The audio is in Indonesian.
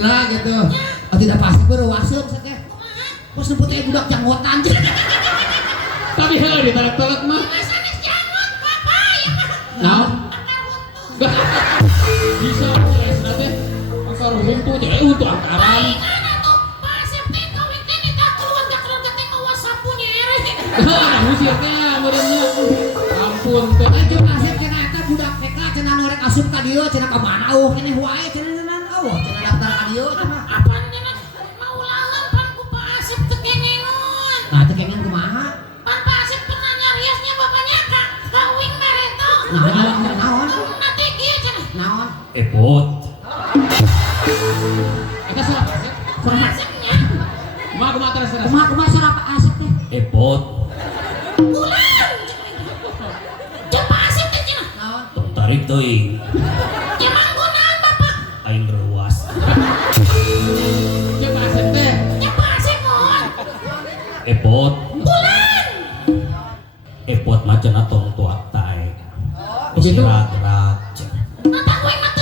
lah gitu. Oh tidak pasti berwasum saja. Pas sebut aja budak janggotan. Tapi hal ditarik-tarik mah. Masalah janggot apa ya mah? Nah, Akar huntu. bisa jelas nanti akar huntu jadi huntu akaran. Karena tuh pasir teh kawin teh tak keluarga teh mawa sapunya ere. Nah, musirnya merenya. Ampun teh. Aja pasir kena eta budak TK cenah nu rek asup ka dieu cenah ka mana keneh wae cenah naon cenah daftar ka dieu cenah. Apaan cenah mau lawan pan ku pasir teh kengeun. Nah teu kengen kumaha? Pan pasir pernah nyariosnya bapaknya kawin mereto. Naon? Nanti kieu cenah. Naon? Epot. Eta salah pasir. Pasirnya Kumaha terus. Kumaha sarap asep teh? Epot. bulan. Cek pasir teh cenah. Naon? Tarik teuing. Emang gunaan bapak. Aing rewas. Cek pasir teh. Cek pasir mon. Epot. Bulan. Epot macan atong tuak tae. Begitu? Gerak-gerak. Nata gue mah